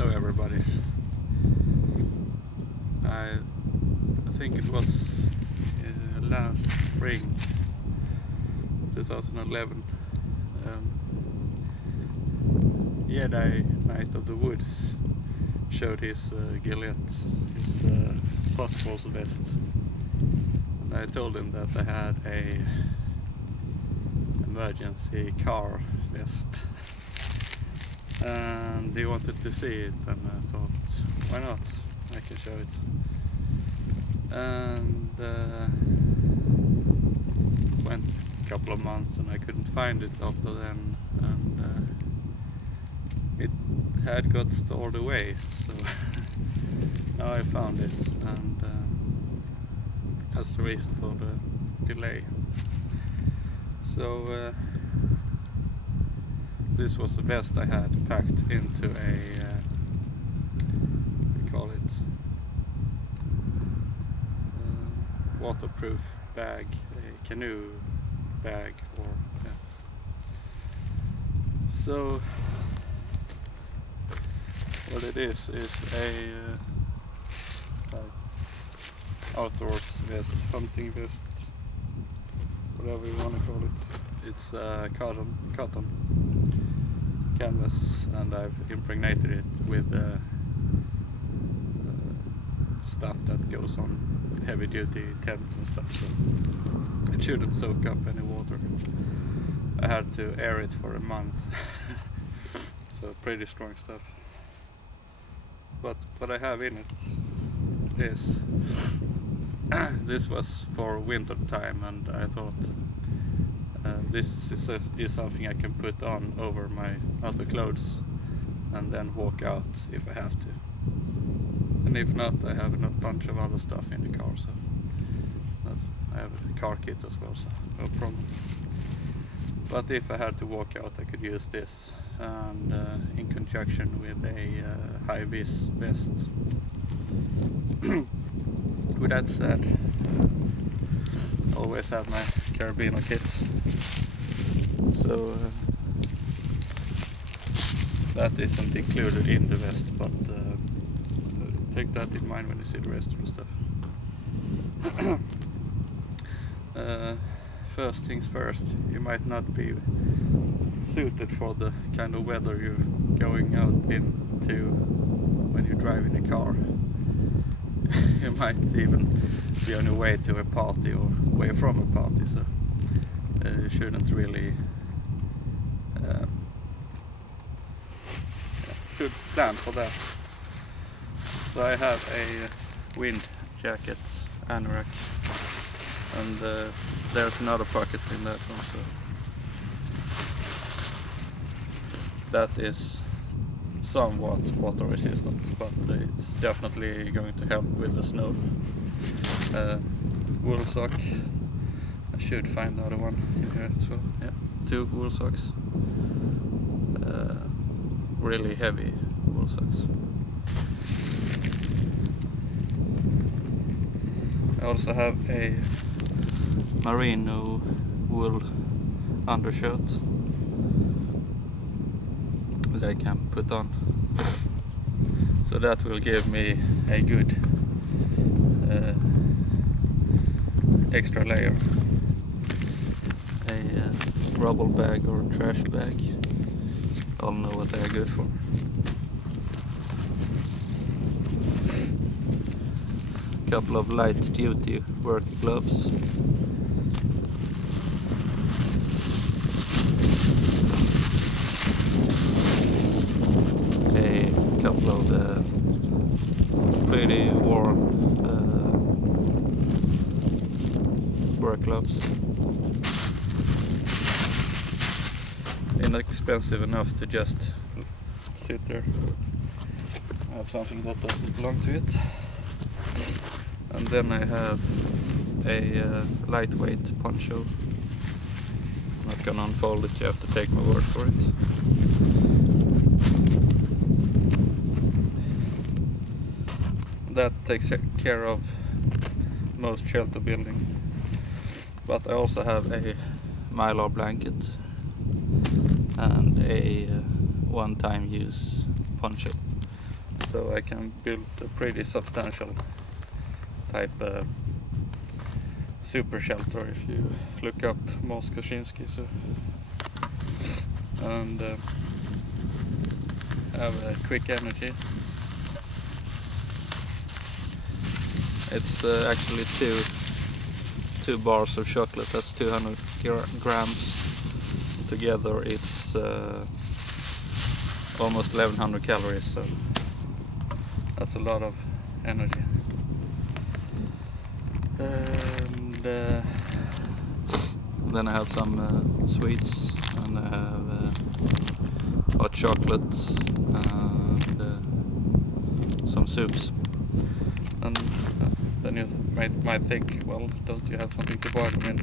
Hello everybody. I think it was last spring 2011, Jedi Knight of the Woods showed his Gillette, his Possibles vest, and I told him that I had a emergency car vest and he wanted to see it, and I thought, why not, I can show it. And went a couple of months and I couldn't find it after then, and it had got stored away, so now I found it, and that's the reason for the delay. So this was the vest I had packed into a, we call it waterproof bag, a canoe bag, or yeah. So what it is a like outdoors vest, hunting vest, whatever you want to call it. It's cotton canvas, and I've impregnated it with stuff that goes on heavy duty tents and stuff, so it shouldn't soak up any water. I had to air it for a month, so pretty strong stuff. But what I have in it is this was for winter time, and I thought this is something I can put on over my other clothes and then walk out if I have to. And if not, I have a bunch of other stuff in the car, so I have a car kit as well, so no problem. But if I had to walk out, I could use this, and in conjunction with a high-vis vest. With that said, I always have my carabiner kit, so that isn't included in the vest, but take that in mind when you see the rest of the stuff. First things first, you might not be suited for the kind of weather you're going out into when you drive in a car. You might even be on your way to a party or away from a party, so you shouldn't really should plan for that. So I have a wind jacket anorak, and there's another pocket in that one, so that is somewhat water resistant, but it's definitely going to help with the snow. Wool sock, I should find the other one in here as well. Yeah, 2 wool socks, really heavy wool socks. I also have a merino wool undershirt that I can put on, so that will give me a good extra layer. A rubble bag or trash bag, I'll know what they are good for. A couple of light duty work gloves. A couple of pretty warm work gloves. Inexpensive enough to just sit there. I have something that doesn't belong to it. And then I have a lightweight poncho. I'm not gonna unfold it, you have to take my word for it. That takes care of most shelter building. But I also have a mylar blanket and a one-time use poncho. so I can build a pretty substantial type super shelter if you look up Mos Kosinski. So, and have a quick energy. It's actually two bars of chocolate. That's 200 grams. Together it's almost 1100 calories, so that's a lot of energy. And then I have some sweets, and I have hot chocolate and some soups. And then you might think, well, don't you have something to boil them in?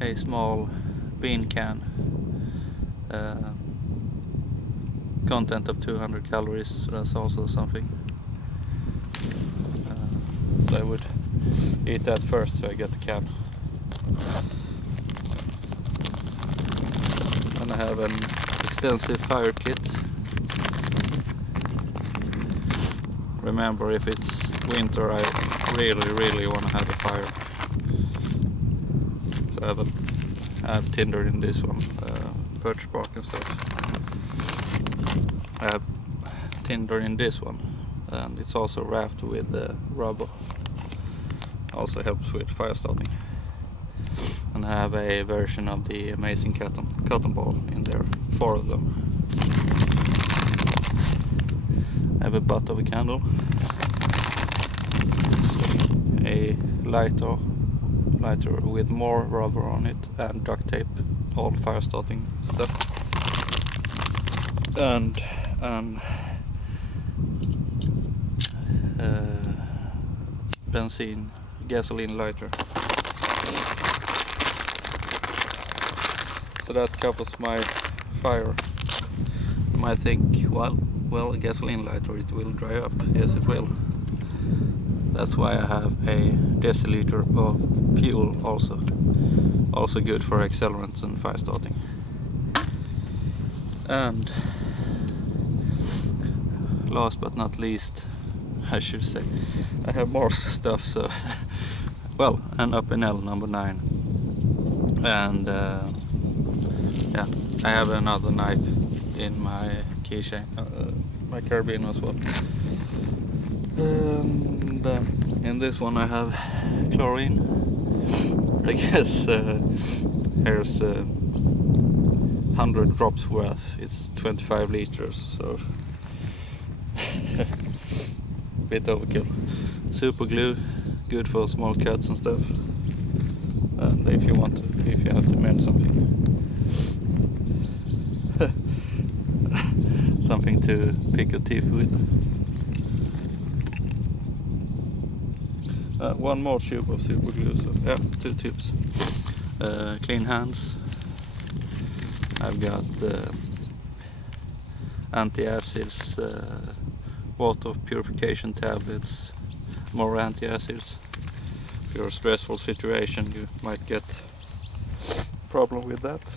A small bean can, content of 200 calories, so that's also something. So I would eat that first, so I get the can. And I have an extensive fire kit. Remember, if it's winter, I really want to have a fire. So I have tinder in this one, birch bark and stuff. I have tinder in this one, and it's also wrapped with rubber. Also helps with fire starting. And I have a version of the amazing cotton ball in there, 4 of them. I have a butt of a candle, a lighter with more rubber on it, and duct tape, all fire starting stuff, and gasoline lighter. So that covers my fire. You might think, well, a gasoline lighter, it will dry up. Yes, it will. That's why I have a deciliter of fuel also good for accelerants and fire starting. And last but not least, I should say, I have more stuff. So well, an L number 9, and yeah, I have another knife in my keychain, my carabiner as well. And in this one I have chlorine. I guess here's 100 drops worth. It's 25 liters, so bit overkill. Super glue, good for small cuts and stuff. And if you have to mend something. Something to pick your teeth with. One more tube of super glue, so yeah, 2 tubes. Clean hands. I've got anti-acids, water purification tablets, more anti-acids. If you're in a stressful situation, you might get a problem with that.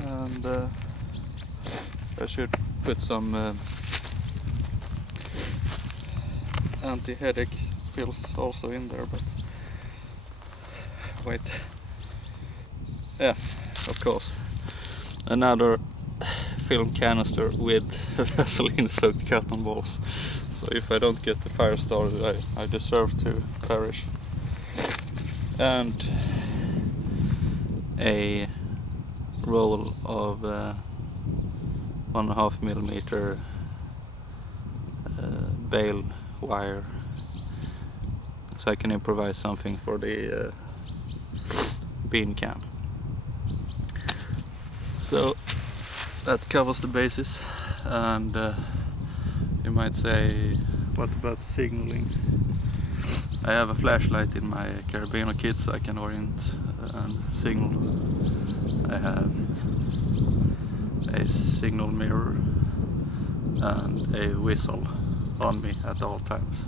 And I should put some anti-headache pills also in there, but wait. Yeah, of course. Another film canister with Vaseline-soaked cotton balls. So if I don't get the fire started, I deserve to perish. And a roll of 1.5 millimeter bale wire, so I can improvise something for the bean can. So that covers the basis. And you might say, what about signaling? I have a flashlight in my carabiner kit, so I can orient and signal. I have a signal mirror and a whistle on me at all times.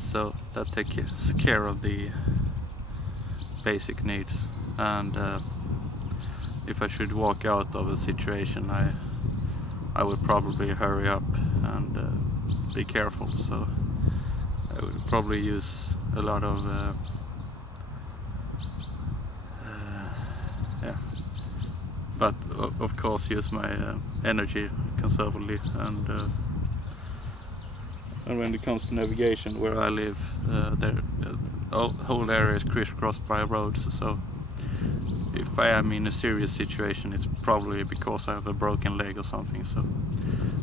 So that takes care of the basic needs. And if I should walk out of a situation, I would probably hurry up and be careful. So I would probably use a lot of yeah, but of course use my energy conservatively. And when it comes to navigation, where I live, the whole area is crisscrossed by roads, so if I am in a serious situation, it's probably because I have a broken leg or something, so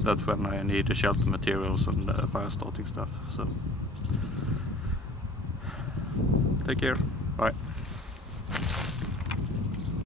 that's when I need the shelter materials and fire starting stuff. So take care, bye.